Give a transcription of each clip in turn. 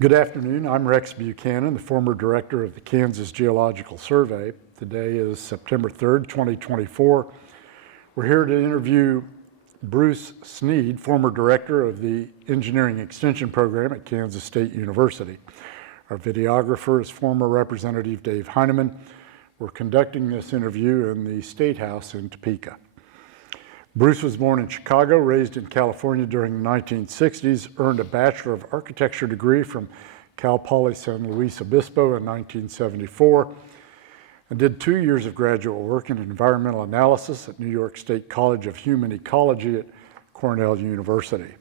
Good afternoon. I'm Rex Buchanan, the former director of the Kansas Geological Survey. Today is September 3rd, 2024. We're here to interview Bruce Snead, former director of the Engineering Extension Program at Kansas State University. Our videographer is former Representative Dave Heineman. We're conducting this interview in the State House in Topeka. Bruce was born in Chicago, raised in California during the 1960s, earned a Bachelor of Architecture degree from Cal Poly San Luis Obispo in 1974, and did 2 years of graduate work in environmental analysis at New York State College of Human Ecology at Cornell University.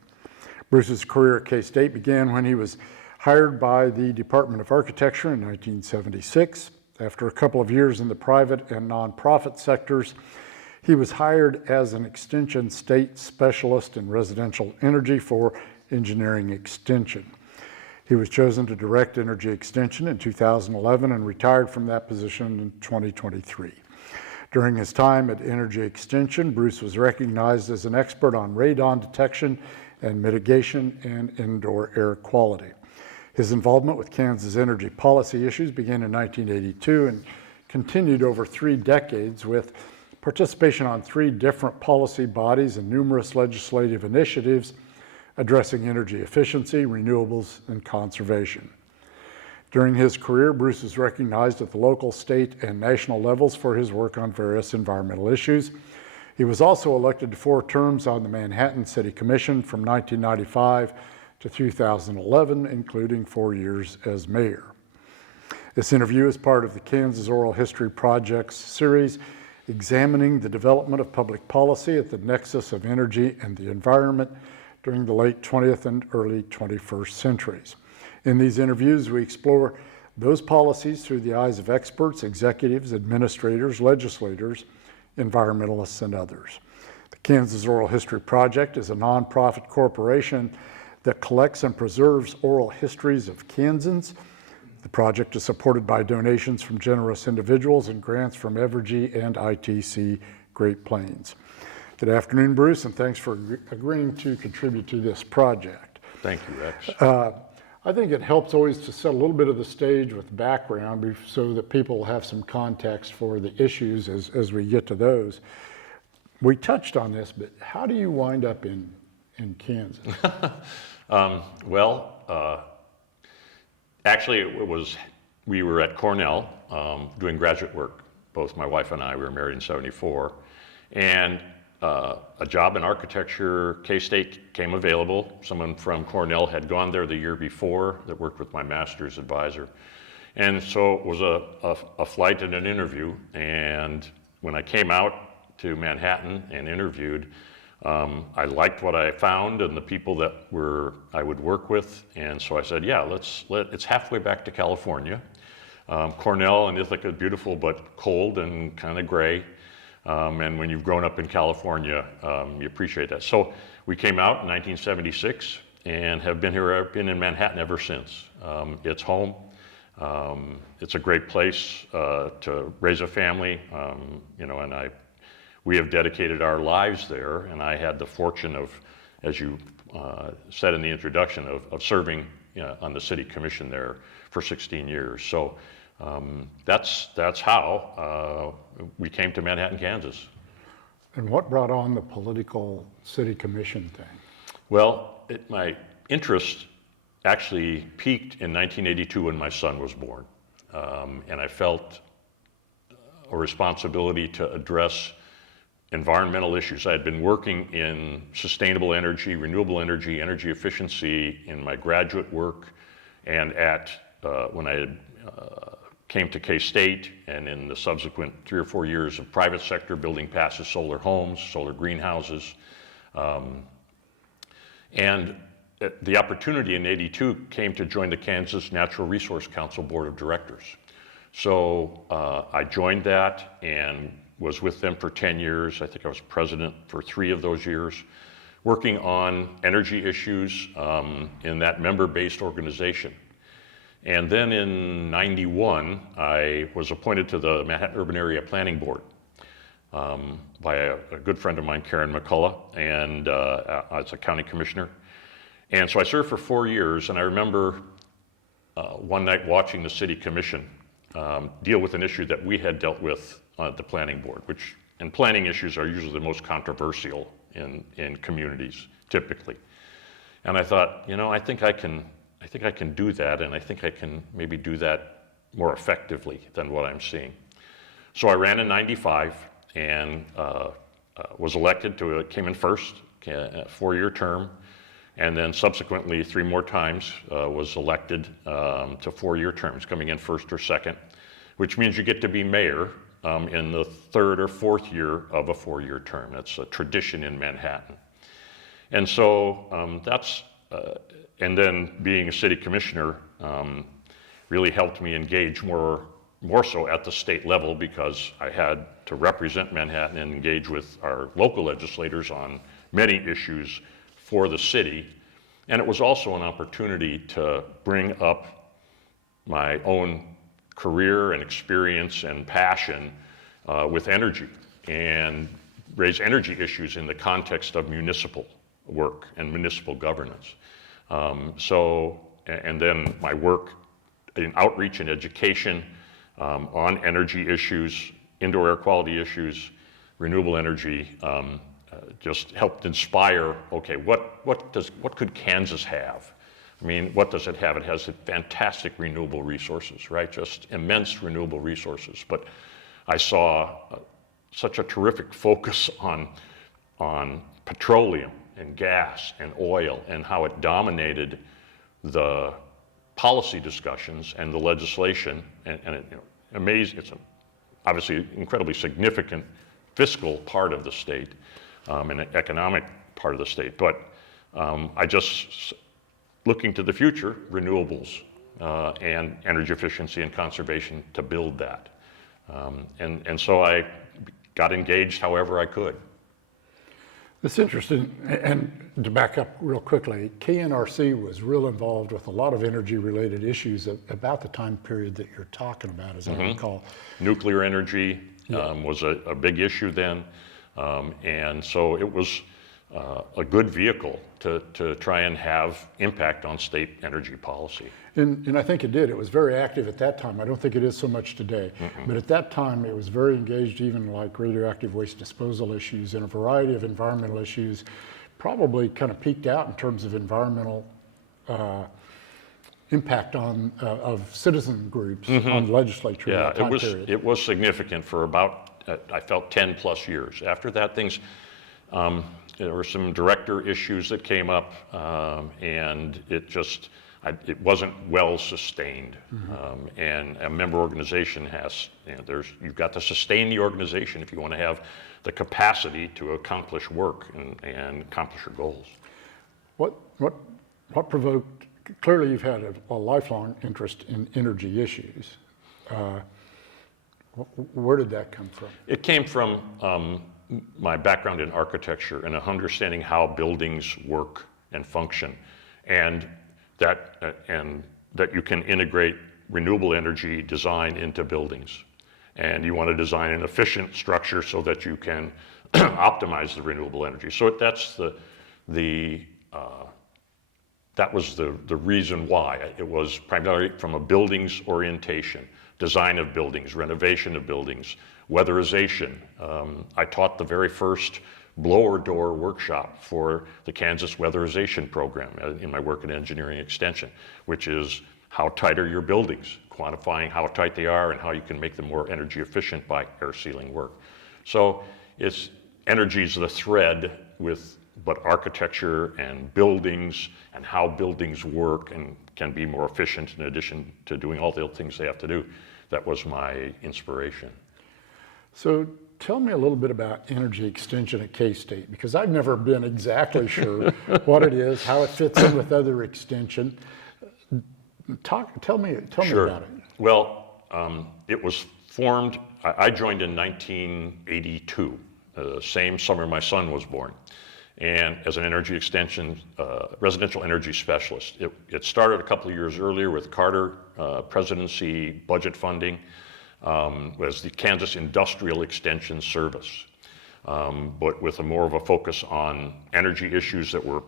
Bruce's career at K-State began when he was hired by the Department of Architecture in 1976. After a couple of years in the private and nonprofit sectors, he was hired as an extension state specialist in residential energy for engineering extension. He was chosen to direct energy extension in 2011 and retired from that position in 2023. During his time at Energy Extension, Bruce was recognized as an expert on radon detection and mitigation and indoor air quality. His involvement with Kansas energy policy issues began in 1982 and continued over 3 decades with participation on 3 different policy bodies and numerous legislative initiatives addressing energy efficiency, renewables, and conservation. During his career, Bruce was recognized at the local, state, and national levels for his work on various environmental issues. He was also elected to 4 terms on the Manhattan City Commission from 1995 to 2011, including 4 years as mayor. This interview is part of the Kansas Oral History Project's series examining the development of public policy at the nexus of energy and the environment during the late 20th and early 21st centuries. In these interviews, we explore those policies through the eyes of experts, executives, administrators, legislators, environmentalists, and others. The Kansas Oral History Project is a nonprofit corporation that collects and preserves oral histories of Kansans. The project is supported by donations from generous individuals and grants from Evergy and ITC Great Plains. Good afternoon, Bruce, and thanks for agreeing to contribute to this project. Thank you, Rex. I think it helps always to set a little bit of the stage with background so that people have some context for the issues as we get to those. We touched on this, but how do you wind up in Kansas? Actually, we were at Cornell doing graduate work. Both my wife and I, we were married in '74. And a job in architecture, K-State came available. Someone from Cornell had gone there the year before that worked with my master's advisor. And so it was a flight and an interview. And when I came out to Manhattan and interviewed, I liked what I found and the people that I would work with, and so I said, yeah, it's halfway back to California. Cornell and Ithaca is beautiful, but cold and kind of gray. And when you've grown up in California, you appreciate that. So we came out in 1976 and have been in Manhattan ever since. It's home. It's a great place to raise a family, and we have dedicated our lives there, and I had the fortune of, as you said in the introduction, of serving on the city commission there for 16 years. So that's how we came to Manhattan, Kansas. And what brought on the political city commission thing? Well, my interest actually peaked in 1982 when my son was born, and I felt a responsibility to address environmental issues. I had been working in sustainable energy, renewable energy, energy efficiency in my graduate work, and when I came to K-State, and in the subsequent 3 or 4 years of private sector building passive solar homes, solar greenhouses. And the opportunity in '82 came to join the Kansas Natural Resource Council Board of Directors. So I joined that and was with them for 10 years. I think I was president for 3 of those years, working on energy issues in that member-based organization. And then in '91, I was appointed to the Manhattan Urban Area Planning Board by a good friend of mine, Karen McCullough, and as a county commissioner. And so I served for 4 years, and I remember one night watching the city commission deal with an issue that we had dealt with at the planning board, and planning issues are usually the most controversial in communities, typically. And I thought, I think I can do that, and I think I can maybe do that more effectively than what I'm seeing. So I ran in '95 and was elected came in first, a 4-year term, and then subsequently 3 more times was elected to 4-year terms, coming in first or second, which means you get to be mayor in the 3rd or 4th year of a 4-year term. That's a tradition in Manhattan. And so and then being a city commissioner really helped me engage more so at the state level, because I had to represent Manhattan and engage with our local legislators on many issues for the city. And it was also an opportunity to bring up my own career and experience and passion with energy, and raise energy issues in the context of municipal work and municipal governance. And then my work in outreach and education on energy issues, indoor air quality issues, renewable energy, just helped inspire, okay, what could Kansas have? I mean, what does it have? It has fantastic renewable resources, right? Just immense renewable resources. But I saw such a terrific focus on petroleum and gas and oil, and how it dominated the policy discussions and the legislation, and amazing. It's obviously an incredibly significant fiscal part of the state, and an economic part of the state. But I just, looking to the future, renewables and energy efficiency and conservation to build that. And so I got engaged however I could. It's interesting, and to back up real quickly, KNRC was real involved with a lot of energy-related issues at about the time period that you're talking about, as I recall. Nuclear energy was a big issue then, and so it was a good vehicle to try and have impact on state energy policy. And I think it did. It was very active at that time. I don't think it is so much today. But at that time, it was very engaged, even like radioactive waste disposal issues and a variety of environmental issues, probably kind of peaked out in terms of environmental impact of citizen groups on the legislature in that time period. It was significant for about, I felt, 10 plus years. After that, things, there were some director issues that came up, and it wasn't well sustained. And a member organization has, you've got to sustain the organization if you want to have the capacity to accomplish work and accomplish your goals. What provoked, clearly you've had a lifelong interest in energy issues. Where did that come from? It came from my background in architecture and understanding how buildings work and function, and that you can integrate renewable energy design into buildings. And you want to design an efficient structure so that you can optimize the renewable energy. So that was the reason why. It was primarily from a buildings orientation, design of buildings, renovation of buildings, weatherization. I taught the very first blower door workshop for the Kansas weatherization program in my work in engineering extension, which is how tight are your buildings, quantifying how tight they are and how you can make them more energy efficient by air sealing work. So energy is the thread but architecture and buildings and how buildings work and can be more efficient in addition to doing all the things they have to do. That was my inspiration. So tell me a little bit about energy extension at K-State, because I've never been exactly sure what it is, how it fits in with other extension. Tell me about it. Well, it was formed, I joined in 1982, the same summer my son was born, and as an energy extension, residential energy specialist. It started a couple of years earlier with Carter presidency budget funding, was the Kansas Industrial Extension Service, but with more of a focus on energy issues that were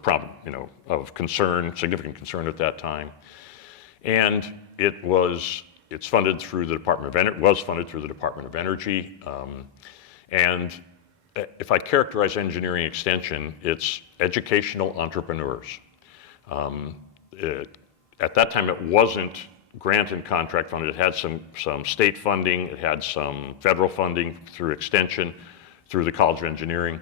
of concern, significant concern at that time. And it's funded through the Department of Energy. And if I characterize engineering extension, it's educational entrepreneurs. At that time, it wasn't grant and contract funded. It had some state funding. It had some federal funding through extension, through the College of Engineering.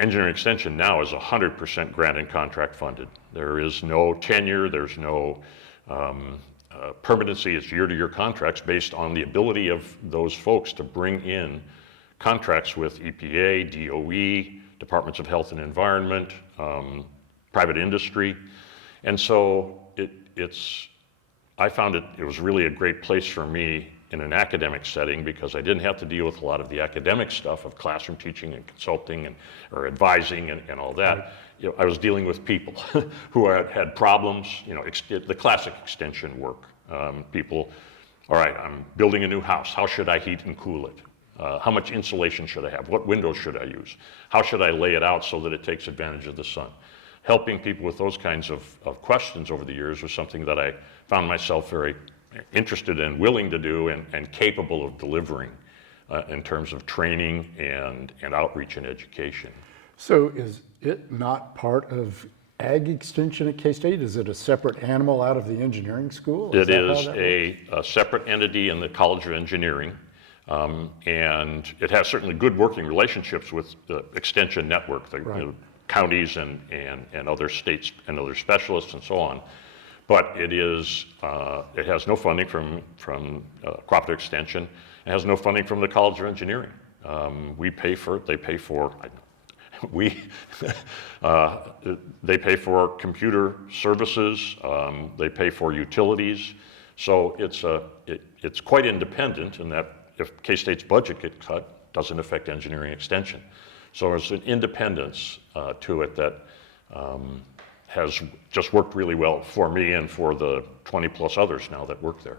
Engineering extension now is 100% grant and contract funded. There is no tenure. There's no permanency. It's year-to-year contracts based on the ability of those folks to bring in contracts with EPA, DOE, Departments of Health and Environment, private industry. And so I found it was really a great place for me in an academic setting because I didn't have to deal with a lot of the academic stuff of classroom teaching and consulting or advising and all that. Right. You know, I was dealing with people who had problems, the classic extension work. People, all right, I'm building a new house. How should I heat and cool it? How much insulation should I have? What windows should I use? How should I lay it out so that it takes advantage of the sun? Helping people with those kinds of questions over the years was something that I found myself very interested in, willing to do, and capable of delivering in terms of training and outreach and education. So is it not part of Ag Extension at K-State? Is it a separate animal out of the engineering school? It is a separate entity in the College of Engineering. And it has certainly good working relationships with the extension network, the counties and other states and other specialists and so on. But it has no funding from cooperative extension. It has no funding from the College of Engineering. We pay for it. They pay for. They pay for computer services. They pay for utilities. So it's quite independent in that. If K-State's budget gets cut, it doesn't affect engineering extension. So there's an independence to it that has just worked really well for me and for the 20 plus others now that work there.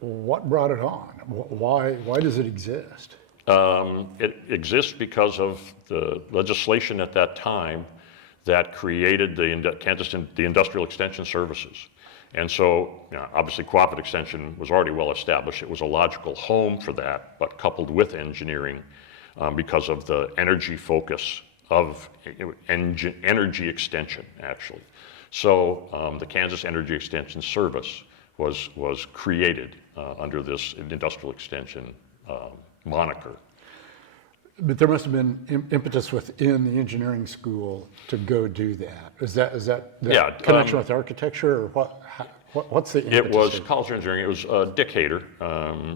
What brought it on? Why does it exist? It exists because of the legislation at that time that created the Industrial Extension Services. And so, obviously, cooperative extension was already well established. It was a logical home for that, but coupled with engineering because of the energy focus of energy extension, actually. So the Kansas Energy Extension Service was created under this industrial extension moniker. But there must have been impetus within the engineering school to go do that. Is that connection with architecture, or what? What's the impetus? It was College of Engineering. It was Dick Hayter.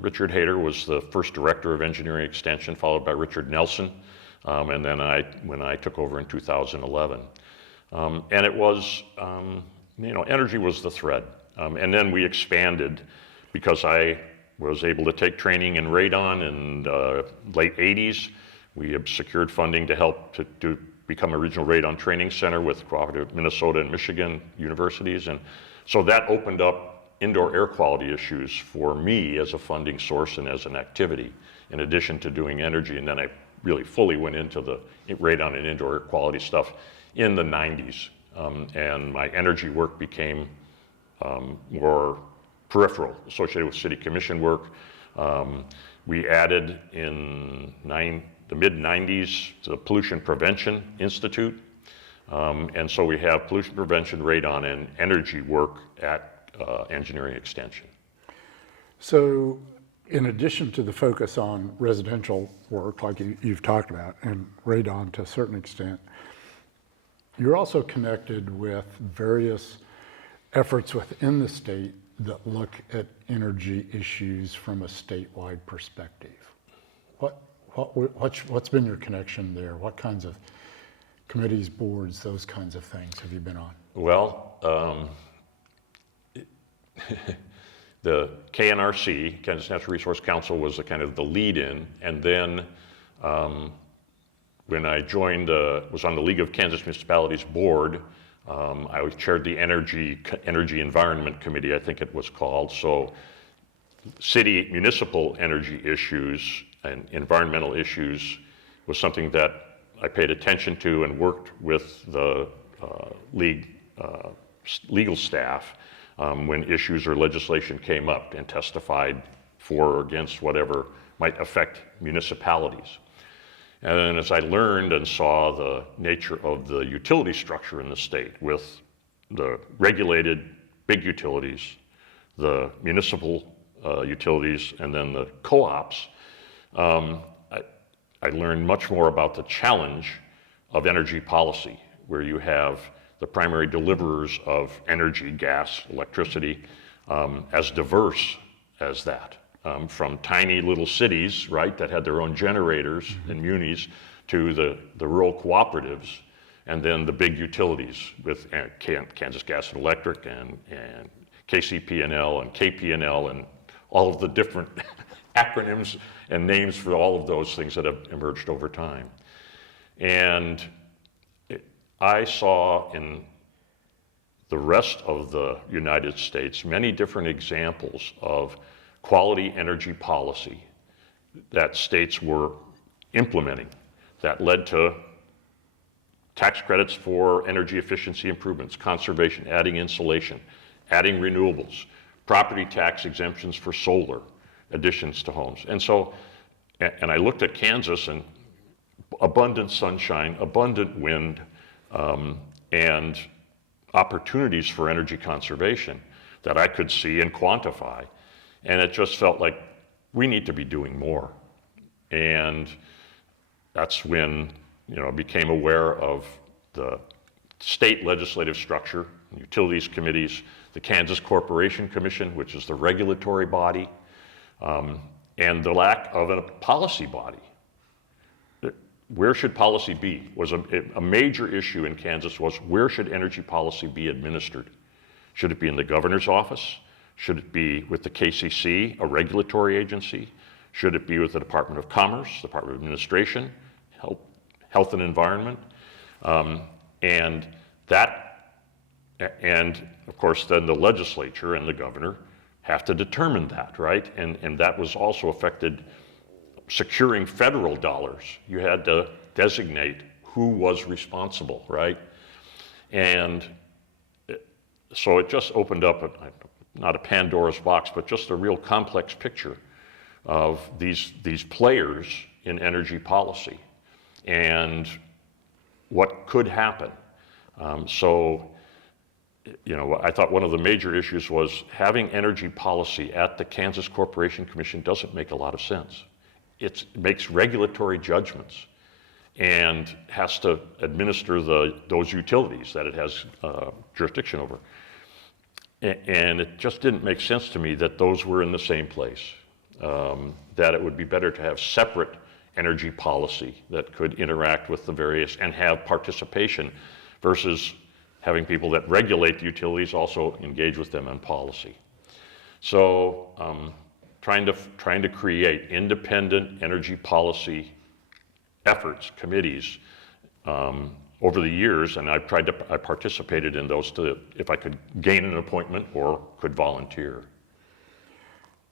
Richard Hayter was the first director of engineering extension, followed by Richard Nelson, and then when I took over in 2011. And it was, energy was the thread. And then we expanded because I was able to take training in radon in the late 80s. We have secured funding to help to become a regional radon training center with cooperative Minnesota and Michigan universities. And so that opened up indoor air quality issues for me as a funding source and as an activity, in addition to doing energy. And then I really fully went into the radon and indoor air quality stuff in the 90s. And my energy work became more peripheral, associated with city commission work. We added in the mid-90s the Pollution Prevention Institute. And so we have pollution prevention, radon, and energy work at engineering extension. So in addition to the focus on residential work, like you've talked about, and radon to a certain extent, you're also connected with various efforts within the state that look at energy issues from a statewide perspective. What's been your connection there? What kinds of committees, boards, those kinds of things have you been on? Well, the KNRC, Kansas Natural Resource Council, was the lead-in, and then when I joined, was on the League of Kansas Municipalities board, I chaired the Energy Environment Committee, I think it was called. So city municipal energy issues and environmental issues was something that I paid attention to and worked with the legal staff when issues or legislation came up, and testified for or against whatever might affect municipalities. And then as I learned and saw the nature of the utility structure in the state, with the regulated big utilities, the municipal utilities, and then the co-ops, I learned much more about the challenge of energy policy, where you have the primary deliverers of energy, gas, electricity, as diverse as that. From tiny little cities, right, that had their own generators and munis, to the rural cooperatives, and then the big utilities with Kansas Gas and Electric and KCP&L and KP&L and all of the different acronyms and names for all of those things that have emerged over time. And I saw in the rest of the United States many different examples of quality energy policy that states were implementing that led to tax credits for energy efficiency improvements, conservation, adding insulation, adding renewables, property tax exemptions for solar additions to homes. And so, and I looked at Kansas, and abundant sunshine, abundant wind, and opportunities for energy conservation that I could see and quantify. And it just felt like we need to be doing more. And that's when, I became aware of the state legislative structure, utilities committees, the Kansas Corporation Commission, which is the regulatory body, and the lack of a policy body. Where should policy be? Was a major issue in Kansas was, where should energy policy be administered? Should it be in the governor's office? Should it be with the KCC, a regulatory agency? Should it be with the Department of Commerce, Department of Administration, Health and Environment? And of course then the legislature and the governor have to determine that, right? And that was also affected securing federal dollars. You had to designate who was responsible, right? And so it just opened up, not a Pandora's box, but just a real complex picture of these players in energy policy and what could happen. I thought one of the major issues was having energy policy at the Kansas Corporation Commission doesn't make a lot of sense. It makes regulatory judgments and has to administer those utilities that it has jurisdiction over. And it just didn't make sense to me that those were in the same place, that it would be better to have separate energy policy that could interact with the various and have participation versus having people that regulate the utilities also engage with them in policy. So trying to create independent energy policy efforts, committees, over the years, and I participated in those if I could gain an appointment or could volunteer.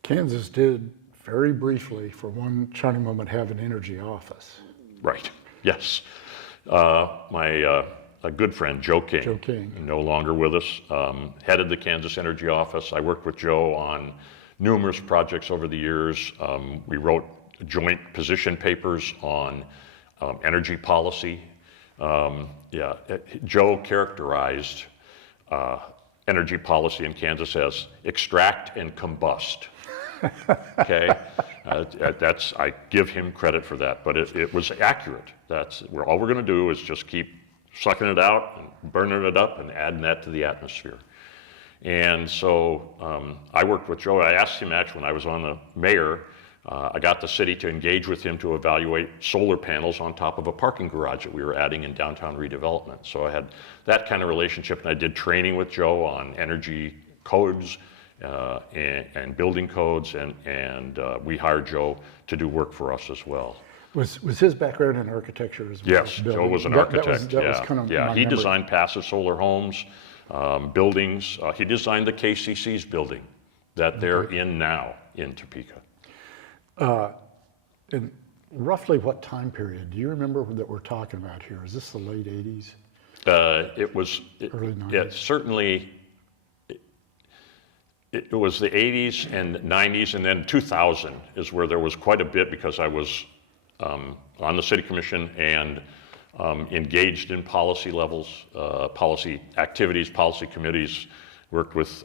Kansas did very briefly, for one shining moment, have an energy office. Right, yes. A good friend, Joe King, no longer with us, headed the Kansas Energy Office. I worked with Joe on numerous projects over the years. We wrote joint position papers on energy policy. Joe characterized energy policy in Kansas as extract and combust. Okay, I give him credit for that, but it was accurate. All we're going to do is just keep sucking it out and burning it up and adding that to the atmosphere. And so I worked with Joe. I asked him actually when I was on the mayor, I got the city to engage with him to evaluate solar panels on top of a parking garage that we were adding in downtown redevelopment. So I had that kind of relationship, and I did training with Joe on energy codes and building codes, and we hired Joe to do work for us as well. Was his background in architecture as well? Yes, Joe was an architect. That was kind of my he memory. designed passive solar homes, buildings. He designed the KCC's building that they're in now in Topeka. And roughly what time period do you remember that we're talking about here? Is this the late 80s? It was Early 90s? Yeah, certainly. it was the 80s and 90s, and then 2000 is where there was quite a bit because I was on the city commission and engaged in policy levels, policy activities, policy committees, worked with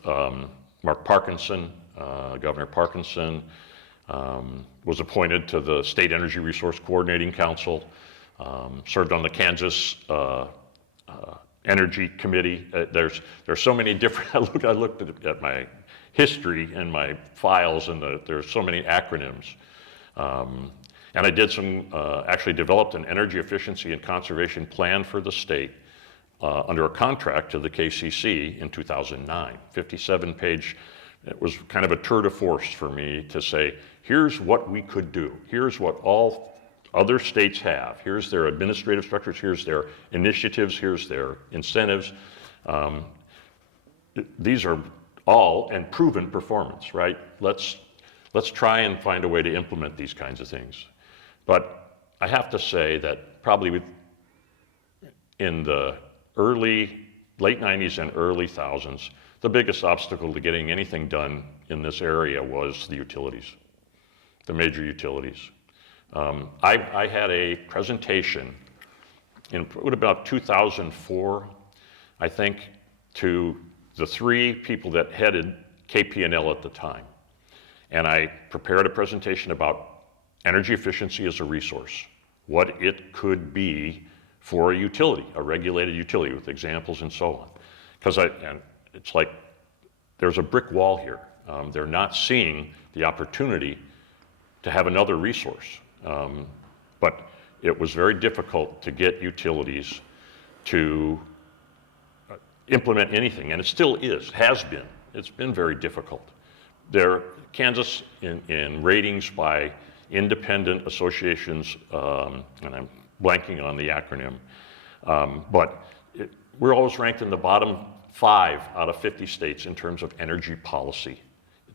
Mark Parkinson, Governor Parkinson, was appointed to the State Energy Resource Coordinating Council, served on the Kansas Energy Committee. There's so many different, I looked at my history and my files, and there's so many acronyms. And I did actually developed an energy efficiency and conservation plan for the state under a contract to the KCC in 2009, 57-page. It was kind of a tour de force for me to say, here's what we could do. Here's what all other states have. Here's their administrative structures. Here's their initiatives. Here's their incentives. These are all and proven performance, right? Let's try and find a way to implement these kinds of things. But I have to say that probably in the late 90s and early thousands, the biggest obstacle to getting anything done in this area was the utilities, the major utilities. I had a presentation in about 2004, I think, to the three people that headed KP&L at the time. And I prepared a presentation about energy efficiency as a resource, what it could be for a utility, a regulated utility, with examples and so on. And it's like there's a brick wall here. They're not seeing the opportunity to have another resource. But it was very difficult to get utilities to implement anything, and it still has been. It's been very difficult. Kansas, in ratings by independent associations, and I'm blanking on the acronym, but we're always ranked in the bottom 5 out of 50 states in terms of energy policy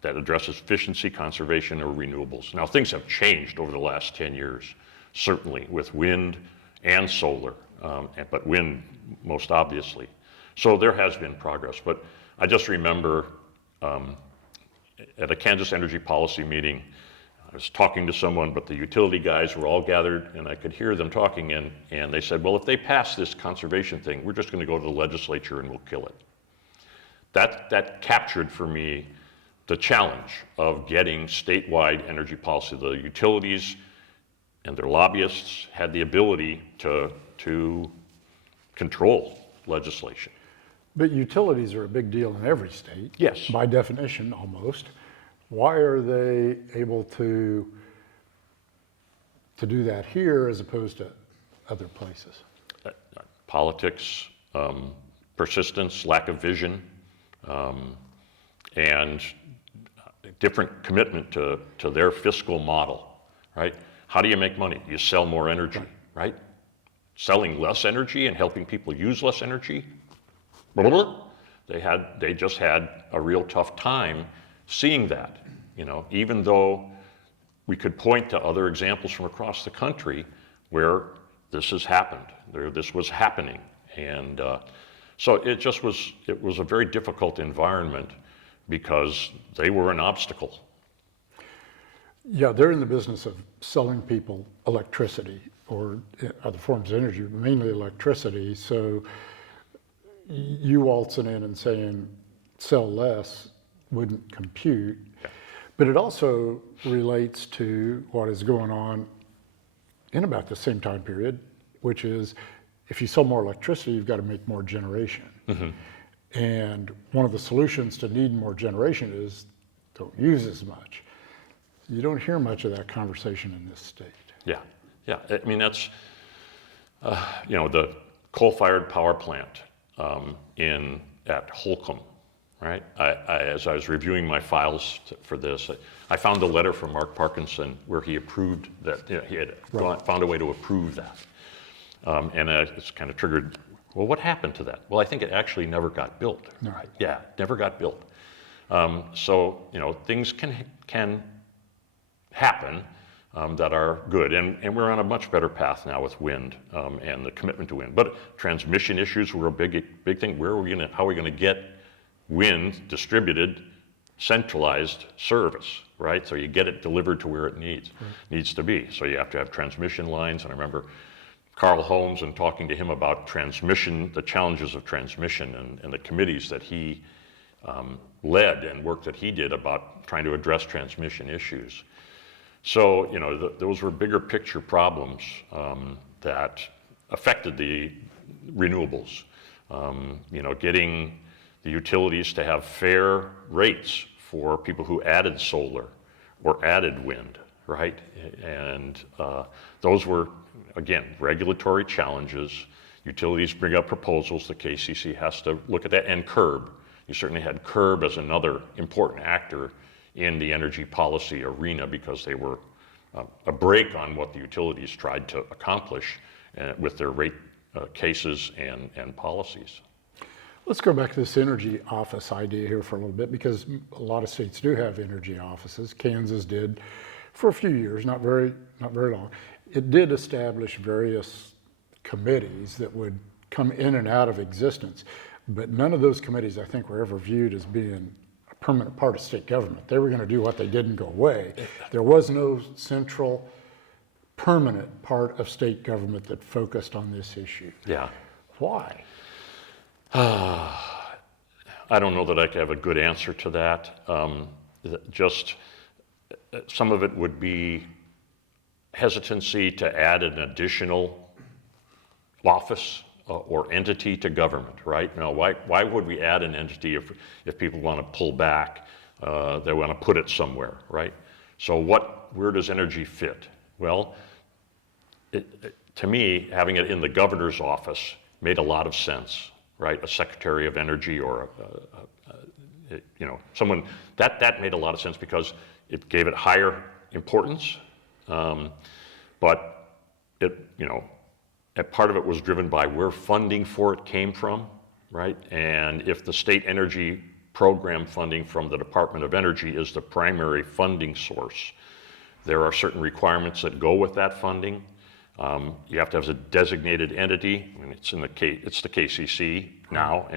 that addresses efficiency, conservation, or renewables. Now, things have changed over the last 10 years, certainly with wind and solar, but wind most obviously. So there has been progress, but I just remember at a Kansas energy policy meeting, I was talking to someone, but the utility guys were all gathered, and I could hear them talking, and they said, well, if they pass this conservation thing, we're just going to go to the legislature and we'll kill it. That captured for me the challenge of getting statewide energy policy. The utilities and their lobbyists had the ability to control legislation. But utilities are a big deal in every state. Yes. By definition, almost. Why are they able to do that here as opposed to other places? Politics, persistence, lack of vision, and different commitment to their fiscal model, right? How do you make money? You sell more energy, right? Selling less energy and helping people use less energy? They just had a real tough time seeing that, even though we could point to other examples from across the country where this has happened, this was happening. And so it was a very difficult environment because they were an obstacle. Yeah, they're in the business of selling people electricity or other forms of energy, mainly electricity. So you waltzing in and saying sell less wouldn't compute. Yeah. But it also relates to what is going on in about the same time period, which is if you sell more electricity, you've got to make more generation. Mm-hmm. And one of the solutions to needing more generation is don't use as much. You don't hear much of that conversation in this state. Yeah. I mean, that's, the coal-fired power plant at Holcomb, right? As I was reviewing my files for this, I found a letter from Mark Parkinson where he approved that. He had found a way to approve that. And it's kind of triggered, well, what happened to that? Well, I think it actually never got built. No. Right? Yeah, never got built. So, things can happen that are good. And we're on a much better path now with wind and the commitment to wind. But transmission issues were a big thing. How are we going to get wind distributed centralized service, right? So you get it delivered to where it needs to be. So you have to have transmission lines. And I remember Carl Holmes and talking to him about transmission, the challenges of transmission, and the committees that he led and work that he did about trying to address transmission issues. So, you know, those were bigger picture problems that affected the renewables. You know, getting the utilities to have fair rates for people who added solar or added wind, right? And those were, again, regulatory challenges. Utilities bring up proposals, the KCC has to look at that, and CURB. You certainly had CURB as another important actor in the energy policy arena because they were a brake on what the utilities tried to accomplish with their rate cases and policies. Let's go back to this energy office idea here for a little bit, because a lot of states do have energy offices. Kansas did for a few years, not very long. It did establish various committees that would come in and out of existence, but none of those committees, I think, were ever viewed as being a permanent part of state government. They were going to do what they did and go away. There was no central, permanent part of state government that focused on this issue. Yeah. Why? I don't know that I have a good answer to that. Just some of it would be hesitancy to add an additional office or entity to government, right? Now, why would we add an entity if people want to pull back, they want to put it somewhere, right? So where does energy fit? Well, to me, having it in the governor's office made a lot of sense, right? A secretary of energy or you know, someone that made a lot of sense because it gave it higher importance, but it, you know, and part of it was driven by where funding for it came from, right? And if the state energy program funding from the Department of Energy is the primary funding source, there are certain requirements that go with that funding. You have to have a designated entity. I mean, it's the KCC now,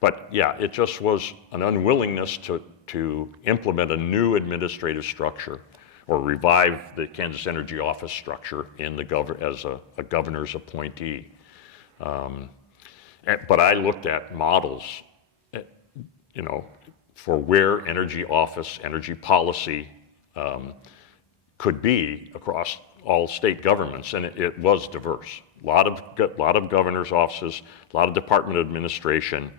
but yeah, it just was an unwillingness to implement a new administrative structure or revive the Kansas Energy Office structure in as a governor's appointee. But I looked at models, you know, for where energy office, energy policy could be across all state governments, and it was diverse. A lot of governor's offices, a lot of Department of Administration,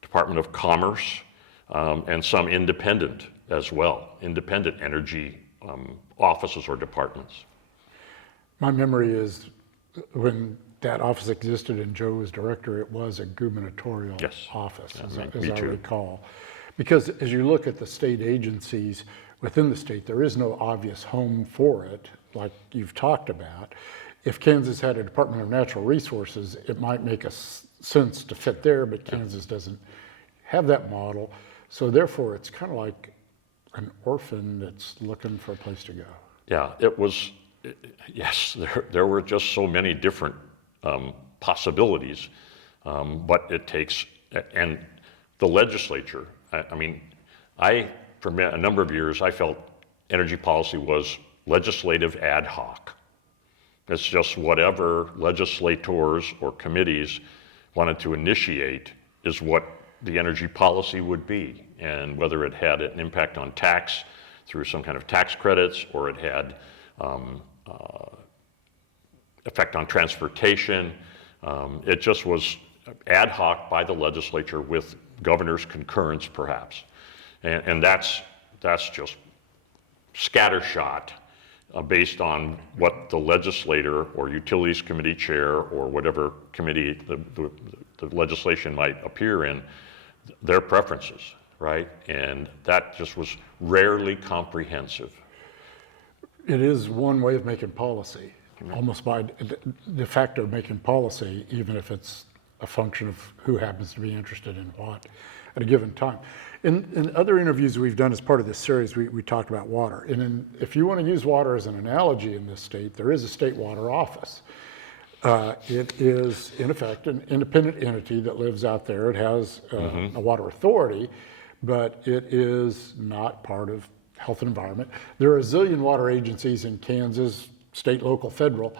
Department of Commerce, and some independent as well, independent energy offices or departments. My memory is when that office existed and Joe was director, it was a gubernatorial office, as I recall. Because as you look at the state agencies within the state, there is no obvious home for it, like you've talked about. If Kansas had a Department of Natural Resources, it might make sense to fit there, but Kansas doesn't have that model. So therefore, it's kind of like an orphan that's looking for a place to go. Yeah, it was, yes, there were just so many different possibilities, but it takes, and the legislature, I mean, for a number of years, I felt energy policy was legislative ad hoc. It's just whatever legislators or committees wanted to initiate is what the energy policy would be, and whether it had an impact on tax through some kind of tax credits, or it had effect on transportation. It just was ad hoc by the legislature with governor's concurrence, perhaps. And that's just scattershot based on what the legislator or utilities committee chair or whatever committee the legislation might appear in, their preferences, right? And that just was rarely comprehensive. It is one way of making policy, almost by de facto making policy, even if it's a function of who happens to be interested in what at a given time. In other interviews we've done as part of this series, we talked about water. And if you want to use water as an analogy in this state, there is a state water office. It is, in effect, an independent entity that lives out there. It has a water authority, but it is not part of health and environment. There are a zillion water agencies in Kansas, state, local, federal.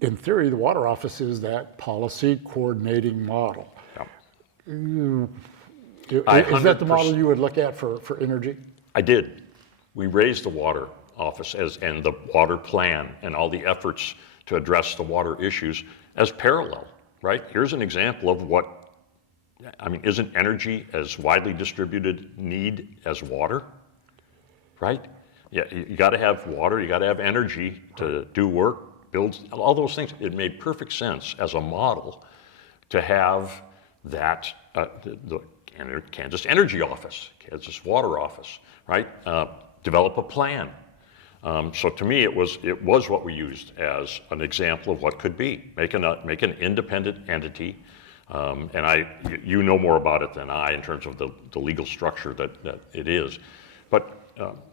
In theory, the water office is that policy coordinating model. Yeah. Is that the model you would look at for energy? I did. We raised the water office and the water plan and all the efforts to address the water issues as parallel, right? Here's an example of isn't energy as widely distributed need as water, right? Yeah, you got to have water, you got to have energy to do work, build, all those things. It made perfect sense as a model to have that, the Kansas Energy Office, Kansas Water Office, right? Develop a plan. So to me, it was what we used as an example of what could be. Make an independent entity, and you know more about it than I in terms of the legal structure that it is, but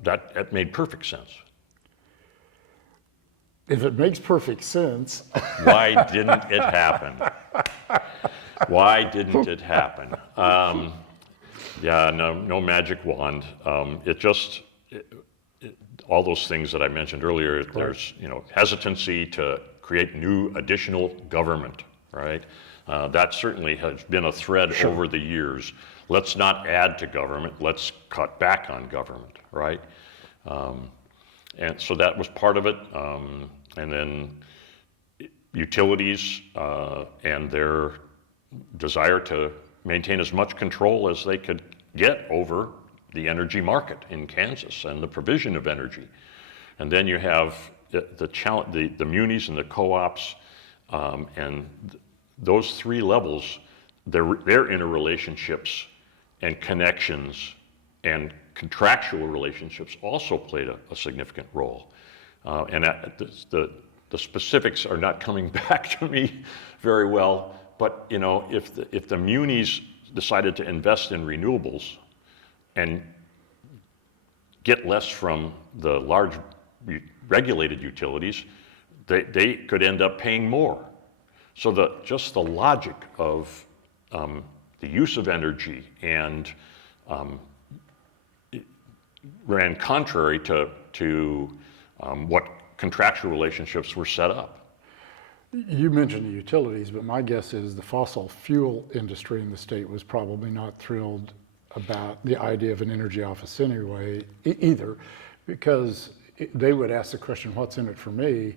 that made perfect sense. If it makes perfect sense. Why didn't it happen? Why didn't it happen? No magic wand. All those things that I mentioned earlier, right. There's hesitancy to create new additional government, right? That certainly has been a thread Sure. over the years. Let's not add to government, let's cut back on government, right? And so that was part of it. And then utilities and their desire to maintain as much control as they could get over the energy market in Kansas and the provision of energy. And then you have the munis and the co-ops, and those three levels, their interrelationships and connections and contractual relationships also played a significant role. And the specifics are not coming back to me very well, but if the munis decided to invest in renewables and get less from the large regulated utilities, they could end up paying more. So just the logic of the use of energy and ran contrary to what contractual relationships were set up. You mentioned the utilities, but my guess is the fossil fuel industry in the state was probably not thrilled about the idea of an energy office anyway, either, because they would ask the question, what's in it for me?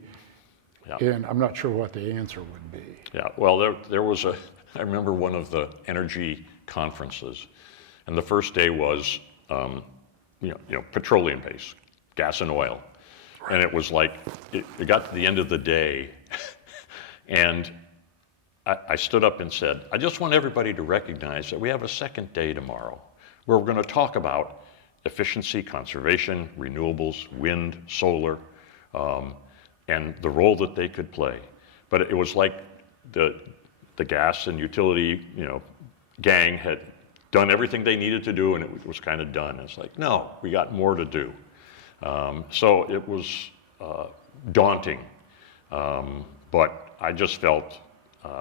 Yeah. And I'm not sure what the answer would be. Yeah, well, there was I remember one of the energy conferences, and the first day was, petroleum-based, gas and oil. Right. And it was like, it got to the end of the day, and I stood up and said, I just want everybody to recognize that we have a second day tomorrow where we're going to talk about efficiency, conservation, renewables, wind, solar, and the role that they could play. But it was like the gas and utility, gang had done everything they needed to do, and it was kind of done. It's like, no, we got more to do. So it was daunting, but I just felt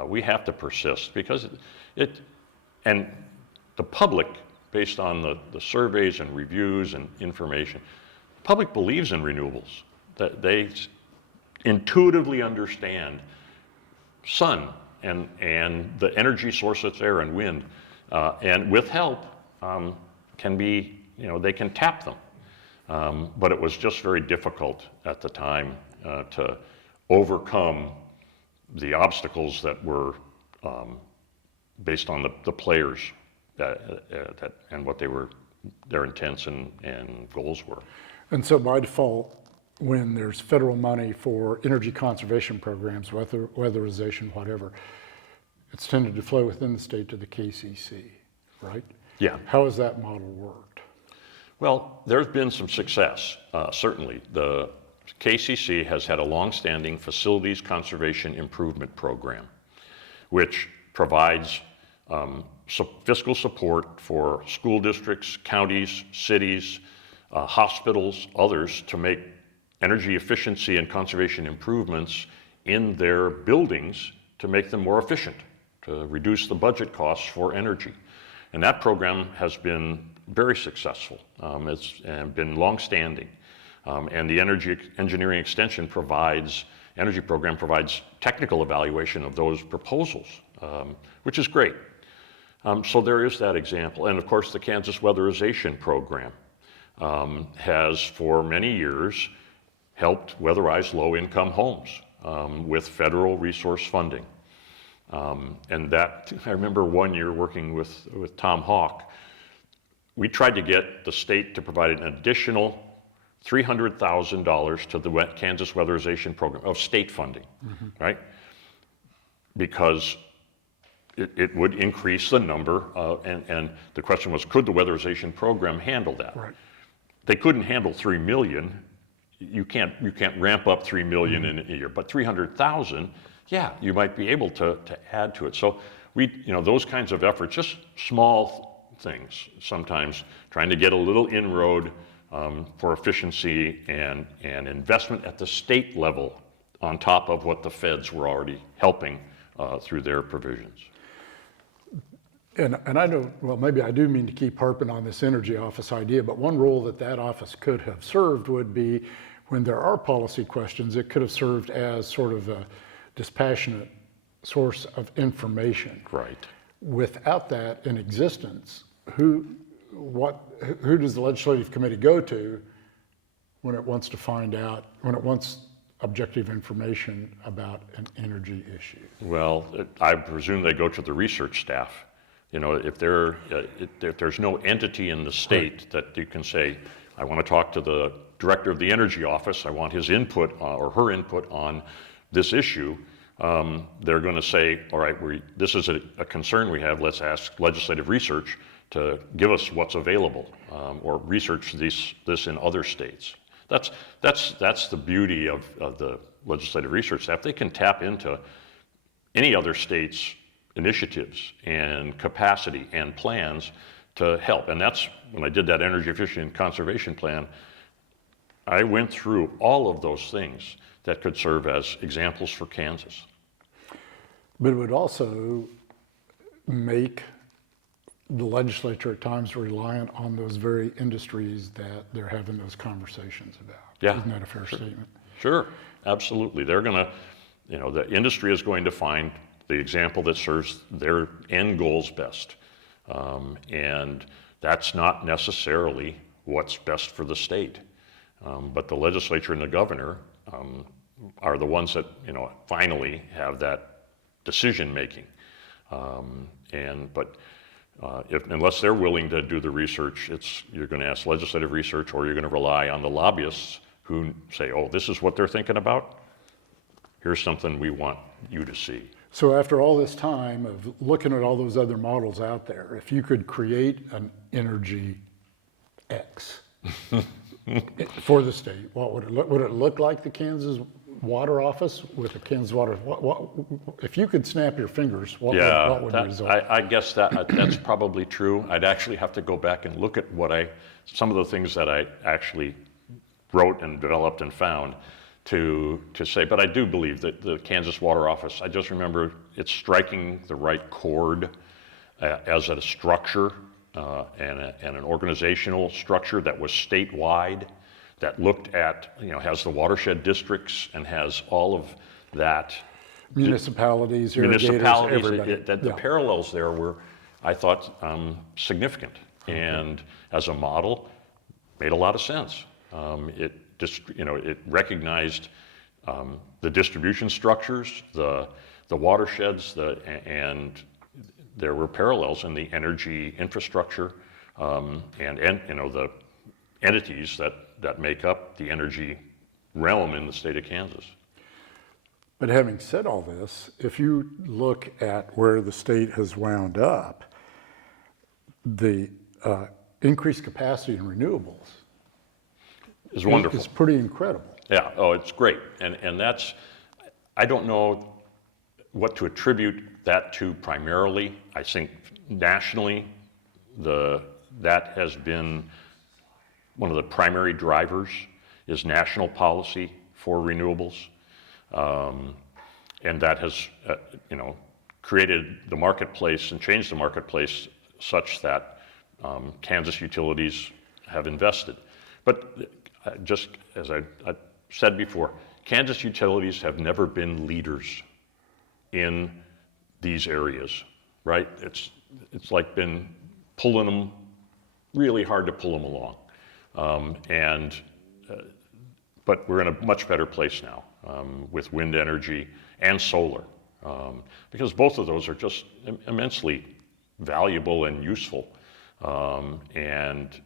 we have to persist because and the public, based on the surveys and reviews and information, the public believes in renewables. That they intuitively understand sun and the energy source that's there and wind, and with help can be, they can tap them. But it was just very difficult at the time to overcome the obstacles that were based on the players and what their intents and goals were. And so by default, when there's federal money for energy conservation programs, weatherization, whatever, it's tended to flow within the state to the KCC, right? Yeah. How has that model worked? Well, there's been some success, certainly. The KCC has had a longstanding facilities conservation improvement program, which provides fiscal support for school districts, counties, cities, hospitals, others to make energy efficiency and conservation improvements in their buildings to make them more efficient, to reduce the budget costs for energy. And that program has been very successful. It's been long-standing. And the Energy Engineering Extension energy program provides technical evaluation of those proposals, which is great. So there is that example. And of course, the Kansas Weatherization Program has for many years helped weatherize low-income homes with federal resource funding. And that, I remember one year working with Tom Hawk, we tried to get the state to provide an additional $300,000 to the Kansas Weatherization Program of state funding, right? Because it would increase the number, and the question was, could the weatherization program handle that? Right. They couldn't handle 3 million. You can't ramp up 3 million in a year, but 300,000, yeah, you might be able to add to it. So those kinds of efforts, just small things, sometimes trying to get a little inroad for efficiency and investment at the state level on top of what the feds were already helping through their provisions. And I know, well, maybe I do mean to keep harping on this energy office idea, but one role that office could have served would be when there are policy questions, it could have served as sort of a dispassionate source of information. Right. Without that in existence, who does the legislative committee go to when it wants to find out, when it wants objective information about an energy issue? Well, I presume they go to the research staff. If there's no entity in the state that you can say, I want to talk to the director of the energy office, I want his input or her input on this issue, they're going to say, all right, this is a concern we have, let's ask legislative research to give us what's available, or research this in other states. That's the beauty of the legislative research staff. They can tap into any other state's initiatives and capacity and plans to help. And that's when I did that energy efficiency and conservation plan, I went through all of those things that could serve as examples for Kansas. But it would also make the legislature at times reliant on those very industries that they're having those conversations about. Yeah. Isn't that a fair statement? Sure, absolutely. They're going to, the industry is going to find the example that serves their end goals best. And that's not necessarily what's best for the state. But the legislature and the governor are the ones that, finally have that decision making. Unless they're willing to do the research, you're going to ask legislative research, or you're going to rely on the lobbyists who say, oh, this is what they're thinking about. Here's something we want you to see. So after all this time of looking at all those other models out there, if you could create an energy X for the state, what would it look? Would it look like the Kansas Water Office with the Kansas Water? If you could snap your fingers, what would the result? I guess that's probably true. I'd actually have to go back and look at some of the things that I actually wrote and developed and found to say, but I do believe that the Kansas Water Office, I just remember it striking the right chord as a structure and an organizational structure that was statewide, that looked at, has the watershed districts and has all of that. Municipalities, everybody. The parallels there were, I thought, significant. And as a model, made a lot of sense. It recognized the distribution structures, the watersheds, and there were parallels in the energy infrastructure and the entities that make up the energy realm in the state of Kansas. But having said all this, if you look at where the state has wound up, the increased capacity in renewables is wonderful. It's pretty incredible. Yeah, it's great. And that's, I don't know what to attribute that to primarily. I think nationally, that has been one of the primary drivers is national policy for renewables. And that has, created the marketplace and changed the marketplace such that Kansas utilities have invested. But just as I said before, Kansas utilities have never been leaders in these areas, right? It's like been pulling them, really hard to pull them along. But we're in a much better place now with wind energy and solar, because both of those are just immensely valuable and useful. And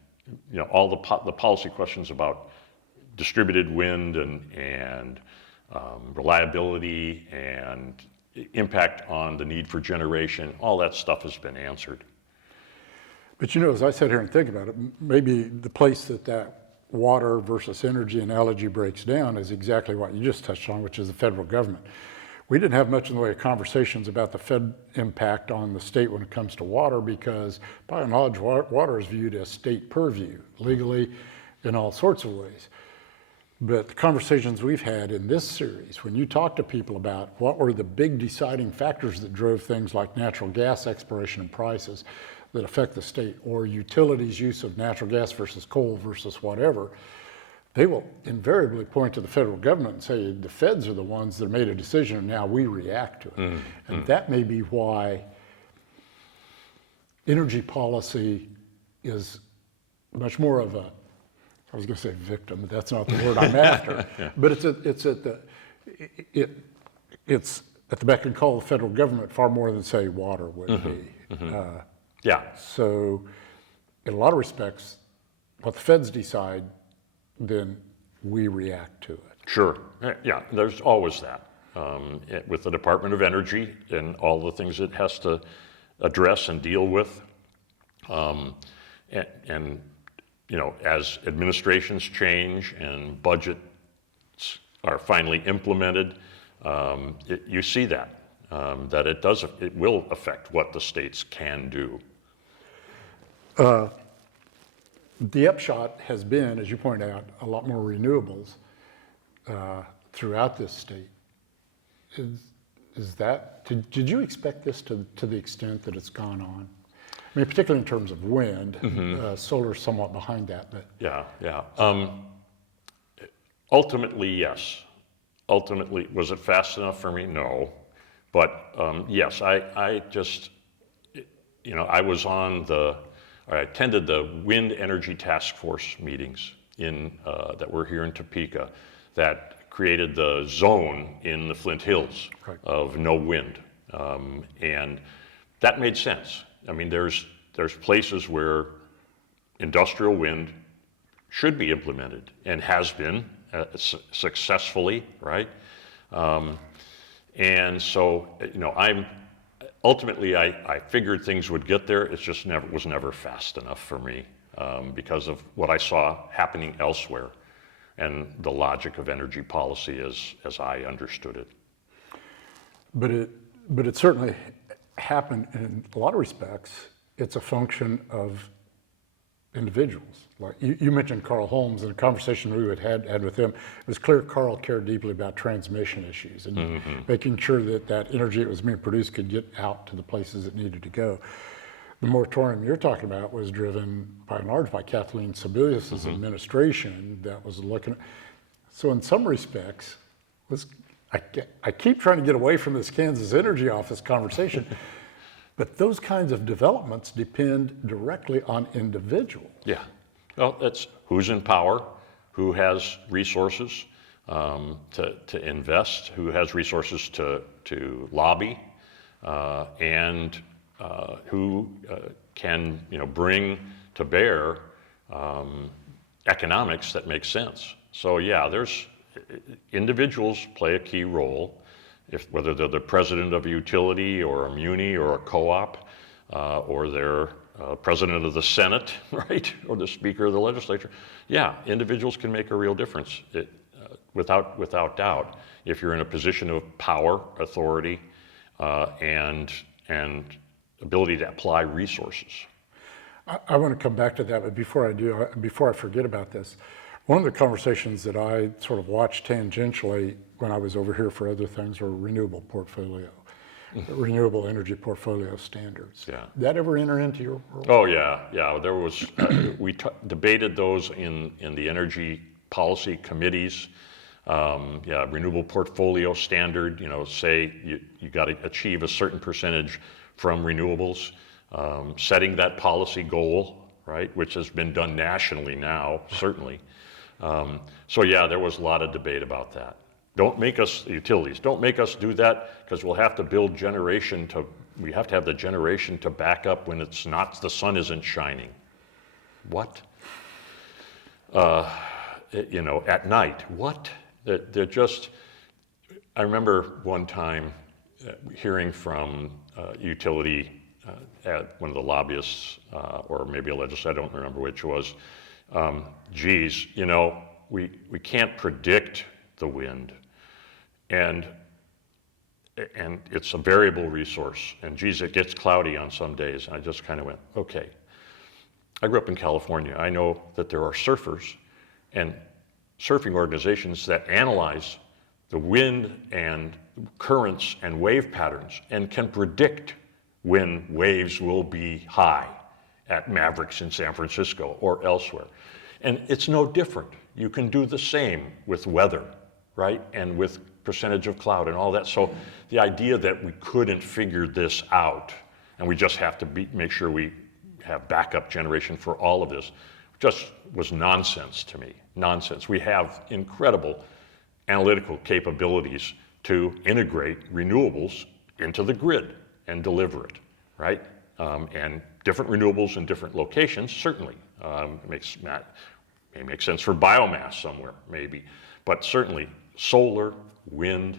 all the policy questions about distributed wind and reliability and impact on the need for generation, all that stuff has been answered. But as I sit here and think about it, maybe the place that water versus energy analogy breaks down is exactly what you just touched on, which is the federal government. We didn't have much in the way of conversations about the Fed impact on the state when it comes to water, because by and large, water is viewed as state purview, legally, in all sorts of ways. But the conversations we've had in this series, when you talk to people about what were the big deciding factors that drove things like natural gas exploration and prices that affect the state, or utilities' use of natural gas versus coal versus whatever, they will invariably point to the federal government and say the feds are the ones that made a decision and now we react to it. And that may be why energy policy is much more of a, I was going to say victim, but that's not the word I'm after. Yeah. But it's at the beck and call of the federal government far more than, say, water would be. Yeah. So in a lot of respects, what the feds decide, then we react to it. Sure. Yeah, there's always that. With the Department of Energy and all the things it has to address and deal with. And as administrations change and budgets are finally implemented, you see that it will affect what the states can do. The upshot has been, as you point out, a lot more renewables throughout this state. Did you expect this to the extent that it's gone on? I mean, particularly in terms of wind, solar is somewhat behind that. But Yeah. Ultimately, yes. Ultimately, was it fast enough for me? No. But yes, I attended the Wind Energy Task Force meetings that were here in Topeka that created the zone in the Flint Hills of no wind. And that made sense. I mean, there's places where industrial wind should be implemented and has been successfully, right? And so, ultimately, I figured things would get there. It just was never fast enough for me because of what I saw happening elsewhere and the logic of energy policy as I understood it. But it certainly happened in a lot of respects. It's a function of individuals. Like you mentioned Carl Holmes, in a conversation we had with him, it was clear Carl cared deeply about transmission issues and making sure that energy that was being produced could get out to the places it needed to go. The moratorium you're talking about was driven by and large by Kathleen Sebelius' administration that was looking at. So in some respects, I keep trying to get away from this Kansas Energy Office conversation, but those kinds of developments depend directly on individuals. Yeah. Well, that's who's in power, who has resources to invest, who has resources to lobby, and who can bring to bear economics that make sense. So yeah, individuals play a key role, whether they're the president of a utility or a muni or a co-op, or they're president of the Senate, right, or the speaker of the legislature. Yeah, individuals can make a real difference, without doubt, if you're in a position of power, authority, and ability to apply resources. I want to come back to that, but before I forget about this, one of the conversations that I sort of watched tangentially when I was over here for other things, or renewable portfolio, renewable energy portfolio standards. Yeah. Did that ever enter into your world? Oh, yeah. There was, we debated those in the energy policy committees. Renewable portfolio standard, say you got to achieve a certain percentage from renewables, setting that policy goal, right, which has been done nationally now, certainly. There was a lot of debate about that. Utilities, don't make us do that, because we'll have to build we have to have the generation to back up when the sun isn't shining. What? At night, what? They're just, I remember one time hearing from utility, one of the lobbyists, or maybe a legislator, I don't remember which it was, we can't predict the wind, and it's a variable resource, and it gets cloudy on some days. And I just kind of went, okay. I grew up in California. I know that there are surfers and surfing organizations that analyze the wind and currents and wave patterns and can predict when waves will be high at Mavericks in San Francisco or elsewhere. And it's no different. You can do the same with weather, right? And with percentage of cloud and all that. So the idea that we couldn't figure this out and we just have to make sure we have backup generation for all of this just was nonsense to me. Nonsense. We have incredible analytical capabilities to integrate renewables into the grid and deliver it, right? And different renewables in different locations, certainly. May make sense for biomass somewhere, maybe. But certainly solar, wind,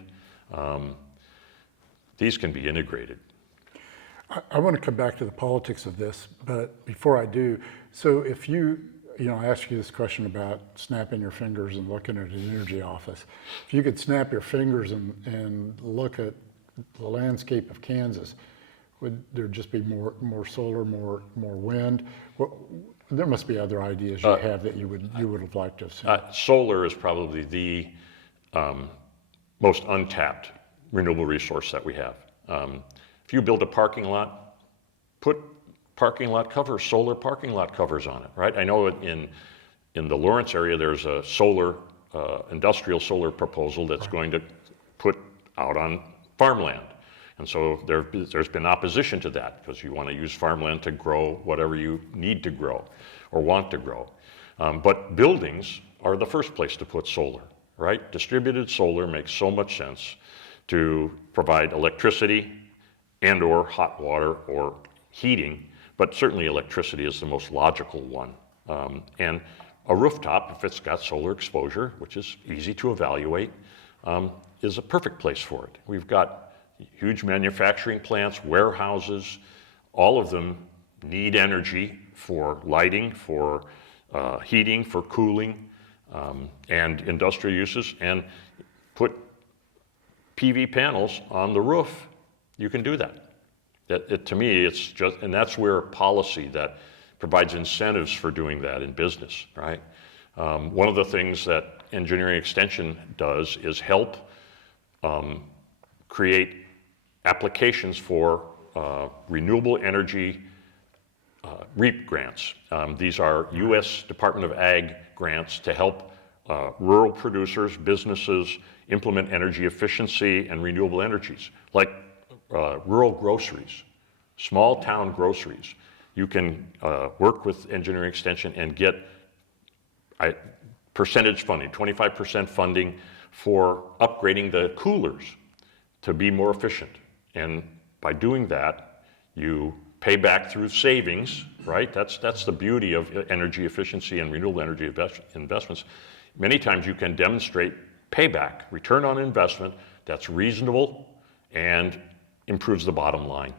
these can be integrated. I want to come back to the politics of this, but before I do, so if I asked you this question about snapping your fingers and looking at an energy office. If you could snap your fingers and look at the landscape of Kansas, would there just be more solar, more wind? There must be other ideas you have that you would have liked to have seen. Solar is probably the most untapped renewable resource that we have. If you build a parking lot, put solar parking lot covers on it, right? I know in the Lawrence area, there's a industrial solar proposal that's going to put out on farmland. And so there's been opposition to that because you want to use farmland to grow whatever you need to grow or want to grow. But buildings are the first place to put solar, right? Distributed solar makes so much sense to provide electricity and or hot water or heating, but certainly electricity is the most logical one. And a rooftop, if it's got solar exposure, which is easy to evaluate, is a perfect place for it. We've got huge manufacturing plants, warehouses, all of them need energy for lighting, for heating, for cooling, and industrial uses, and put PV panels on the roof. You can do that. To me, it's just, and that's where policy that provides incentives for doing that in business, right? One of the things that engineering extension does is help create applications for renewable energy REAP grants. These are U.S. Department of Ag grants to help rural producers, businesses implement energy efficiency and renewable energies, like rural groceries, small town groceries. You can work with engineering extension and get percentage funding, 25% funding for upgrading the coolers to be more efficient. And by doing that, you pay back through savings, right? That's the beauty of energy efficiency and renewable energy investments. Many times you can demonstrate payback, return on investment that's reasonable and improves the bottom line.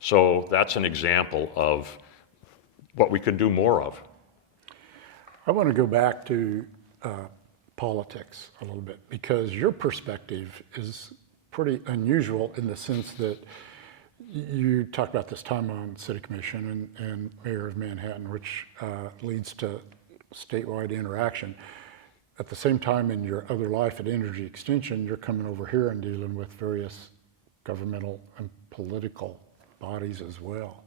So that's an example of what we could do more of. I want to go back to politics a little bit, because your perspective is pretty unusual in the sense that you talk about this time on City Commission and Mayor of Manhattan, which leads to statewide interaction. At the same time, in your other life at Energy Extension, you're coming over here and dealing with various governmental and political bodies as well.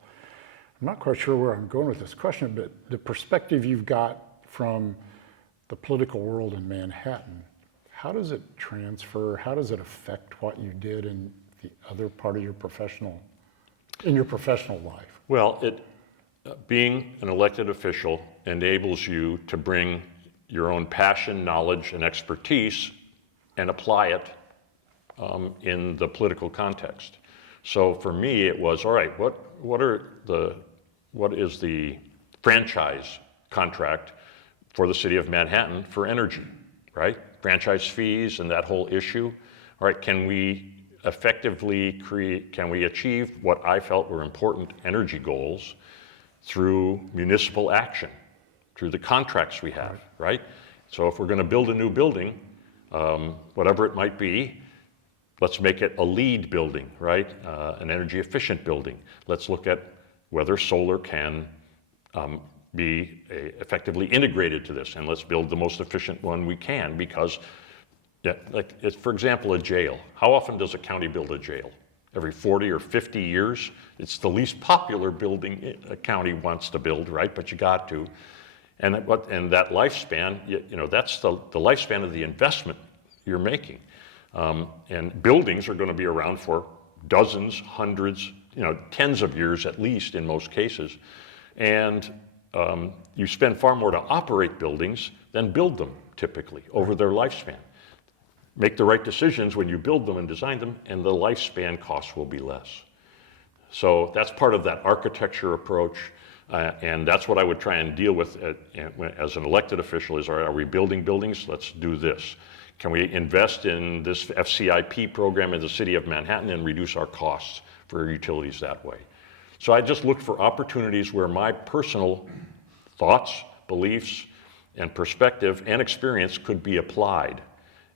I'm not quite sure where I'm going with this question, but the perspective you've got from the political world in Manhattan, how does it transfer? How does it affect what you did in the other part of your professional life? Well, being an elected official enables you to bring your own passion, knowledge, and expertise and apply it in the political context. So for me, it was, all right, what is the franchise contract for the city of Manhattan for energy, right? Franchise fees and that whole issue. All right, can we effectively can we achieve what I felt were important energy goals through municipal action, through the contracts we have, right? So if we're going to build a new building, whatever it might be, let's make it a LEED building, right? An energy efficient building. Let's look at whether solar can be effectively integrated to this, and let's build the most efficient one we can, because, for example, a jail. How often does a county build a jail? Every 40 or 50 years? It's the least popular building a county wants to build, right? But you got to. And that lifespan, that's the lifespan of the investment you're making. And buildings are going to be around for dozens, hundreds, tens of years at least in most cases. And you spend far more to operate buildings than build them typically over their lifspan. Make the right decisions when you build them and design them, and the lifespan costs will be less. So that's part of that architecture approach, and that's what I would try and deal with as an elected official is, are we building buildings? Let's do this. Can we invest in this FCIP program in the city of Manhattan and reduce our costs for utilities that way? So I just looked for opportunities where my personal thoughts, beliefs, and perspective and experience could be applied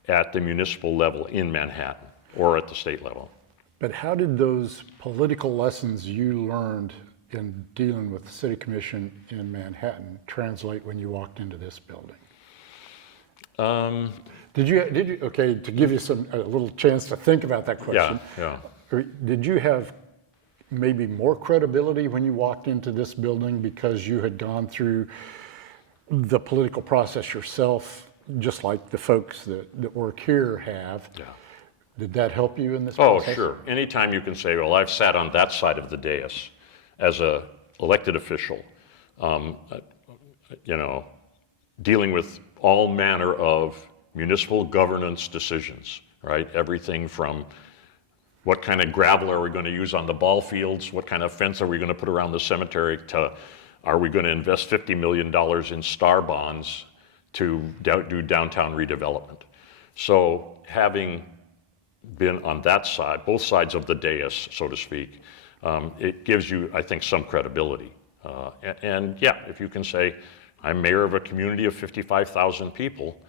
at the municipal level in Manhattan or at the state level. But how did those political lessons you learned in dealing with the city commission in Manhattan translate when you walked into this building? Did you, okay, to give you a little chance to think about that question. Yeah. Did you have maybe more credibility when you walked into this building because you had gone through the political process yourself, just like the folks that work here have? Yeah. Did that help you in this Oh, process? sure. Anytime you can say, well, I've sat on that side of the dais as a elected official, dealing with all manner of municipal governance decisions, right? Everything from what kind of gravel are we going to use on the ball fields, what kind of fence are we going to put around the cemetery, to are we going to invest $50 million in star bonds to do downtown redevelopment. So having been on that side, both sides of the dais, so to speak, it gives you, I think, some credibility. And yeah, if you can say, I'm mayor of a community of 55,000 people,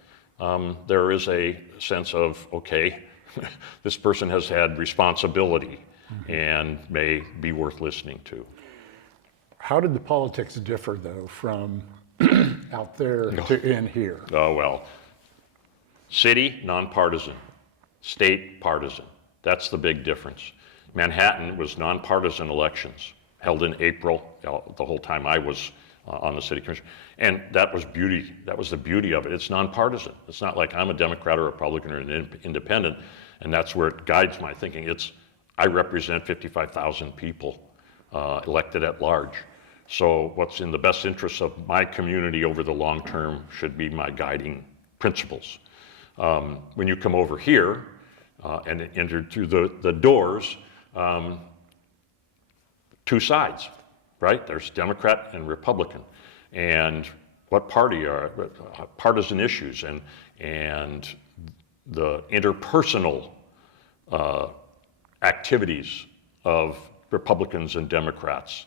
there is a sense of, okay, this person has had responsibility and may be worth listening to. How did the politics differ, though, from out there to in here? Oh, well, city, nonpartisan, state, partisan. That's the big difference. Manhattan was nonpartisan elections held in April, the whole time I was on the city commission. And that was the beauty of it. It's nonpartisan. It's not like I'm a Democrat or Republican or an independent, and that's where it guides my thinking. I represent 55,000 people elected at large. So what's in the best interest of my community over the long term should be my guiding principles. When you come over here and enter through the doors, two sides, right? There's Democrat and Republican. And what party are partisan issues and the interpersonal activities of Republicans and Democrats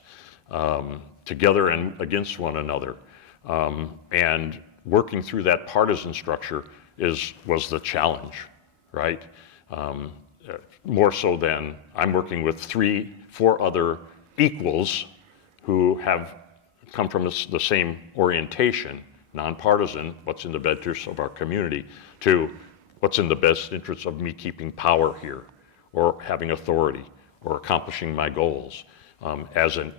together and against one another. And working through that partisan structure was the challenge, right? More so than I'm working with 3-4 other equals who have come from the same orientation, nonpartisan, what's in the best interest of our community, to what's in the best interest of me keeping power here, or having authority or accomplishing my goals as an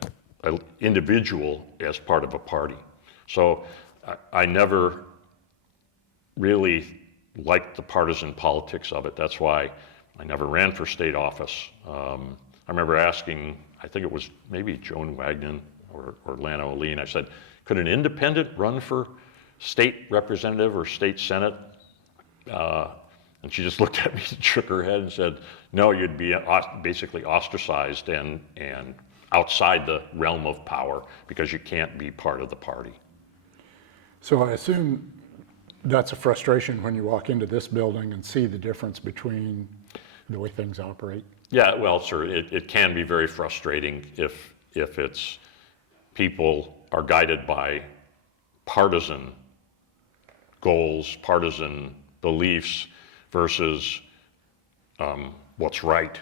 individual as part of a party. So I never really liked the partisan politics of it. That's why I never ran for state office. I remember asking, I think it was maybe Joan Wagner or Lana O'Lean, I said, could an independent run for state representative or state senate? And she just looked at me and shook her head and said, no, you'd be basically ostracized and outside the realm of power because you can't be part of the party. So I assume that's a frustration when you walk into this building and see the difference between the way things operate. Yeah, well, sir, it can be very frustrating if it's people are guided by partisan goals, partisan beliefs versus what's right,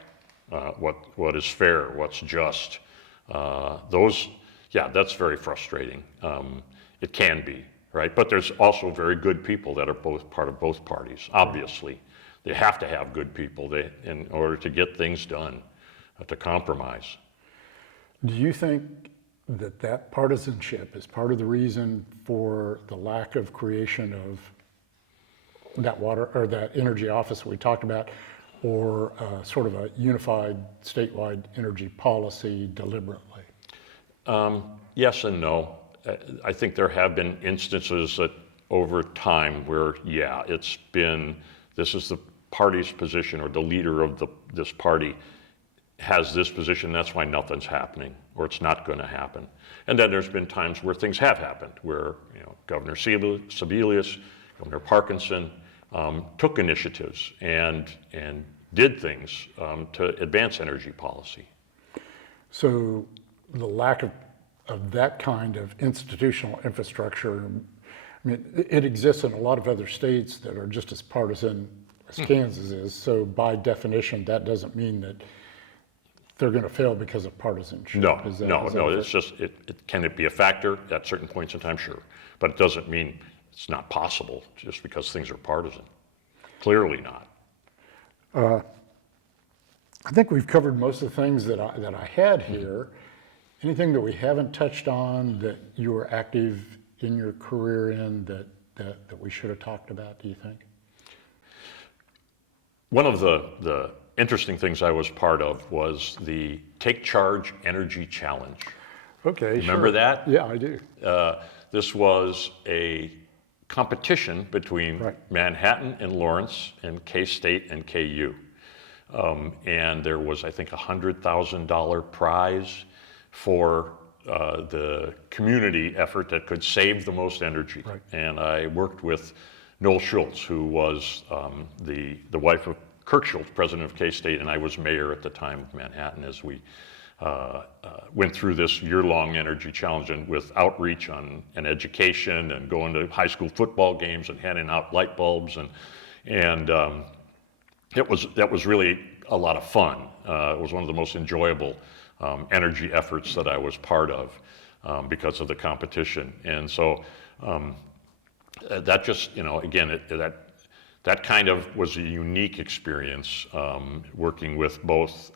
what is fair, what's just. That's very frustrating. It can be, right? But there's also very good people that are both part of both parties, obviously. They have to have good people in order to get things done, to compromise. Do you think that partisanship is part of the reason for the lack of creation of that water or that energy office we talked about, or sort of a unified statewide energy policy deliberately? Yes and no. I think there have been instances that over time where, this is the party's position, or the leader of this party has this position, that's why nothing's happening, or it's not going to happen. And then there's been times where things have happened, where Governor Sebelius, Governor Parkinson took initiatives and did things to advance energy policy. So the lack of that kind of institutional infrastructure, I mean, it exists in a lot of other states that are just as partisan as Kansas is. So by definition, that doesn't mean that they're going to fail because of partisanship. No. It's just, can it be a factor at certain points in time? Sure. But it doesn't mean it's not possible just because things are partisan. Clearly not. I think we've covered most of the things that I had here. Anything that we haven't touched on that you were active in your career in that we should have talked about, do you think? One of the interesting things I was part of was the Take Charge Energy Challenge. Okay, Remember that? Yeah, I do. This was a competition between Right. Manhattan and Lawrence and K-State and KU. And there was, I think, $100,000 prize for the community effort that could save the most energy. Right. And I worked with Noel Schultz, who was the wife of Kirk Schultz, president of K-State, and I was mayor at the time of Manhattan as we went through this year-long energy challenge, and with outreach on and education and going to high school football games and handing out light bulbs, and that was really a lot of fun. It was one of the most enjoyable energy efforts that I was part of because of the competition. And so that just, again, that kind of was a unique experience, working with both,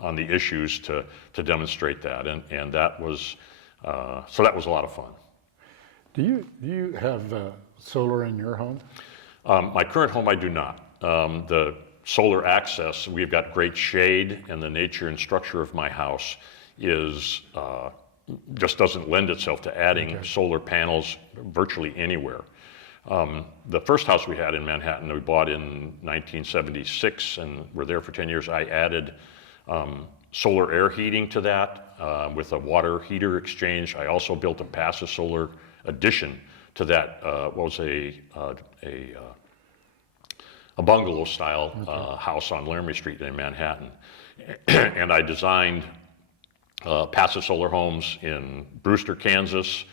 on the issues to demonstrate that, and that was, so that was a lot of fun. Do you have solar in your home? My current home, I do not. The solar access, we've got great shade, and the nature and structure of my house is just doesn't lend itself to adding solar panels virtually anywhere. The first house we had in Manhattan, we bought in 1976, and were there for 10 years. I added solar air heating to that with a water heater exchange. I also built a passive solar addition to that. Was a bungalow-style house on Laramie Street in Manhattan. And I designed passive solar homes in Brewster, Kansas,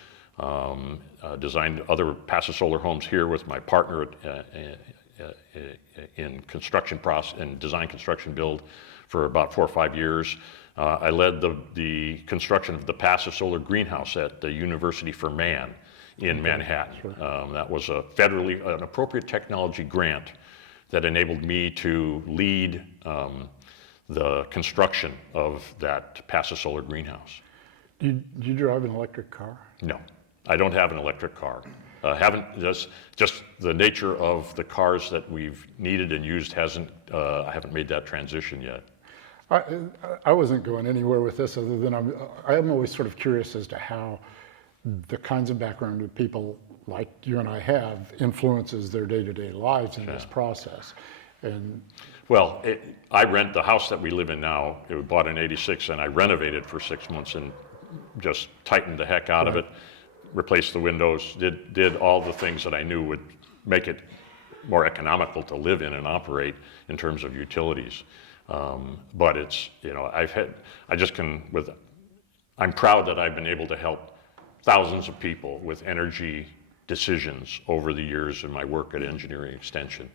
designed other passive solar homes here with my partner in design construction build for about 4 or 5 years. I led the construction of the passive solar greenhouse at the University for Man in Manhattan. That was an appropriate technology grant that enabled me to lead the construction of that passive solar greenhouse. Do you drive an electric car? No, I don't have an electric car. Just the nature of the cars that we've needed and used I haven't made that transition yet. I wasn't going anywhere with this other than I'm always sort of curious as to how the kinds of background that people like you and I have influences their day-to-day lives in this process. And well, I rent the house that we live in now. It was bought in '86, and I renovated for 6 months and just tightened the heck out of it, replaced the windows, did all the things that I knew would make it more economical to live in and operate in terms of utilities. But it's, I'm proud that I've been able to help thousands of people with energy decisions over the years in my work at Engineering Extension.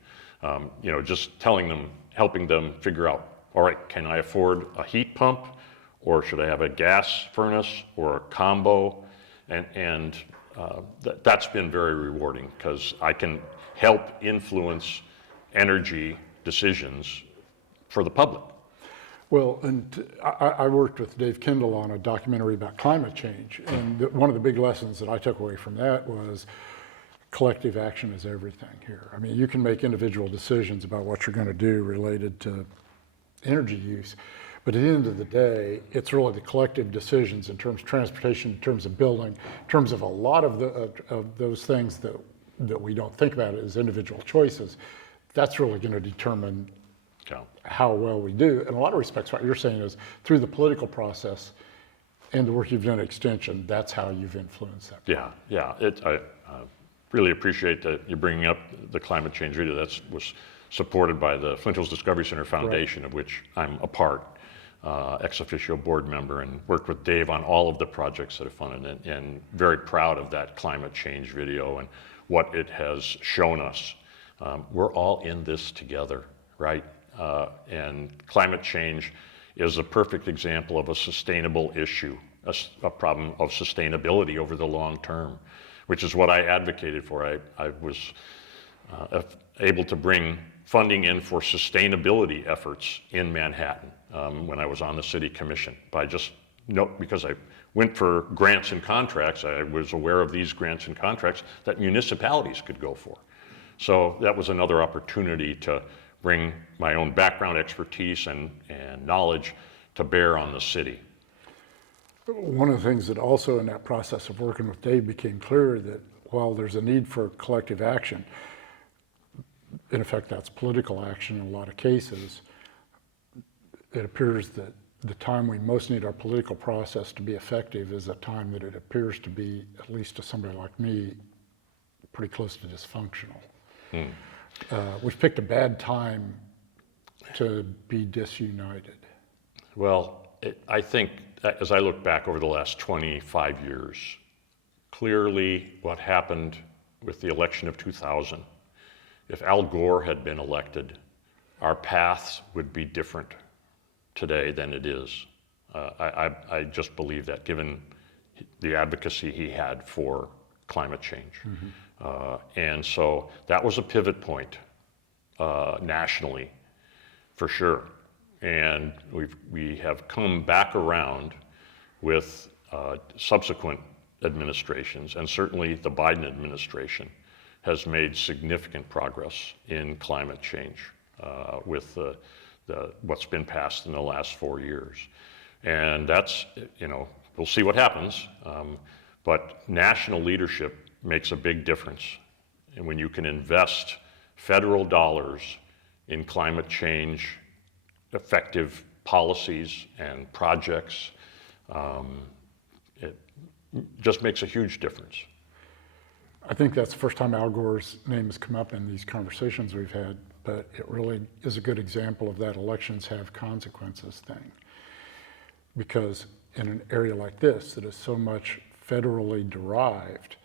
Just helping them figure out, all right, can I afford a heat pump, or should I have a gas furnace or a combo? And that's been very rewarding because I can help influence energy decisions for the public. well, and I worked with Dave Kendall on a documentary about climate change, and one of the big lessons that I took away from that was collective action is everything here. I mean, you can make individual decisions about what you're going to do related to energy use, but at the end of the day, it's really the collective decisions in terms of transportation, in terms of building, in terms of a lot of those things that we don't think about as individual choices. That's really going to determine how well we do. In a lot of respects, what you're saying is through the political process and the work you've done at Extension, that's how you've influenced that. Yeah. I really appreciate that you're bringing up the climate change video. That was supported by the Flint Hills Discovery Center Foundation, of which I'm a part, ex officio board member, and worked with Dave on all of the projects that have funded it, and very proud of that climate change video and what it has shown us. We're all in this together, right? And climate change is a perfect example of a sustainable issue, a problem of sustainability over the long term, which is what I advocated for. I was able to bring funding in for sustainability efforts in Manhattan when I was on the city commission. Because I went for grants and contracts, I was aware of these grants and contracts that municipalities could go for. So that was another opportunity to bring my own background expertise and knowledge to bear on the city. One of the things that also in that process of working with Dave became clear that while there's a need for collective action, in effect that's political action in a lot of cases, it appears that the time we most need our political process to be effective is a time that it appears to be, at least to somebody like me, pretty close to dysfunctional. We've picked a bad time to be disunited. Well, I think as I look back over the last 25 years, clearly what happened with the election of 2000, if Al Gore had been elected, our paths would be different today than it is. I just believe that, given the advocacy he had for climate change. And so that was a pivot point nationally, for sure. And we have come back around with subsequent administrations, and certainly the Biden administration has made significant progress in climate change with what's been passed in the last 4 years. And that's, we'll see what happens, but national leadership makes a big difference. And when you can invest federal dollars in climate change, effective policies and projects, it just makes a huge difference. I think that's the first time Al Gore's name has come up in these conversations we've had, but it really is a good example of that elections have consequences thing. Because in an area like this that is so much federally derived,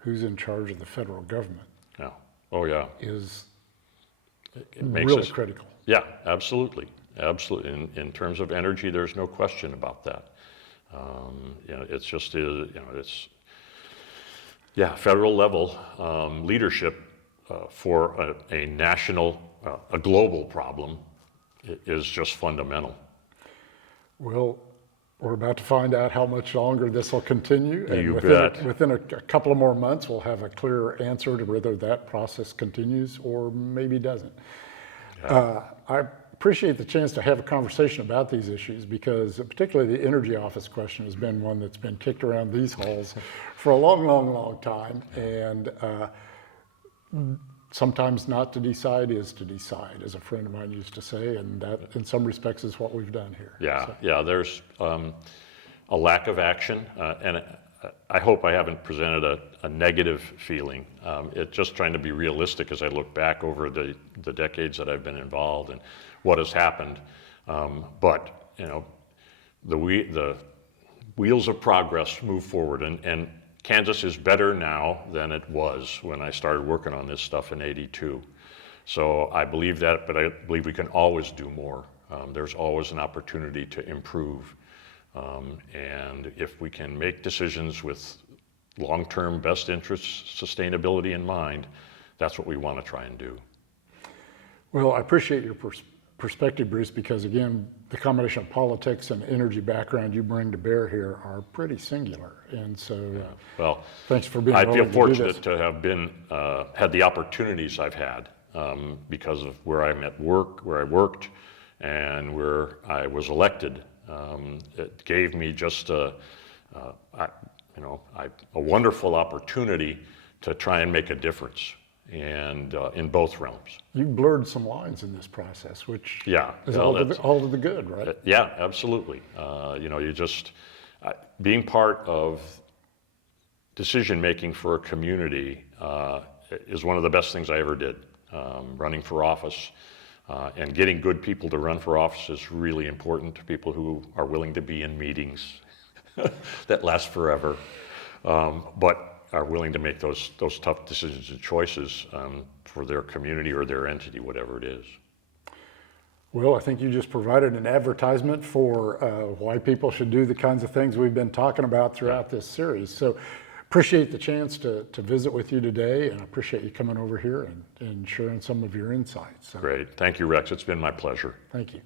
who's in charge of the federal government? Yeah. Oh yeah. Is it makes really critical. Yeah, absolutely. Absolutely. In terms of energy, there's no question about that. It's just, federal level leadership for a national, a global problem is just fundamental. Well, we're about to find out how much longer this will continue. And You within bet. Within a couple of more months, we'll have a clearer answer to whether that process continues or maybe doesn't. I appreciate the chance to have a conversation about these issues because particularly the energy office question has been one that's been kicked around these halls for a long, long, long time. And sometimes not to decide is to decide, as a friend of mine used to say, and that in some respects is what we've done here. Yeah, there's a lack of action, and I hope I haven't presented a negative feeling. It's just trying to be realistic as I look back over the decades that I've been involved and what has happened. But you know, the wheels of progress move forward, and Kansas is better now than it was when I started working on this stuff in '82. So I believe that, but I believe we can always do more. There's always an opportunity to improve. And if we can make decisions with long-term best interests, sustainability in mind, that's what we want to try and do. Well, I appreciate your perspective, Bruce, because again, the combination of politics and energy background you bring to bear here are pretty singular. And so, Well, thanks for being I willing feel to do this. fortunate to have been had the opportunities I've had because of where I'm at work, where I worked, and where I was elected. It gave me just a wonderful opportunity to try and make a difference, and in both realms. You blurred some lines in this process, which is all to the good, right? Yeah, absolutely. Being part of decision making for a community is one of the best things I ever did. Running for office and getting good people to run for office is really important to people who are willing to be in meetings that last forever, but are willing to make those tough decisions and choices for their community or their entity, whatever it is. Well, I think you just provided an advertisement for why people should do the kinds of things we've been talking about throughout this series. So appreciate the chance to visit with you today, and I appreciate you coming over here and sharing some of your insights. So, Great. Thank you, Rex. It's been my pleasure. thank you.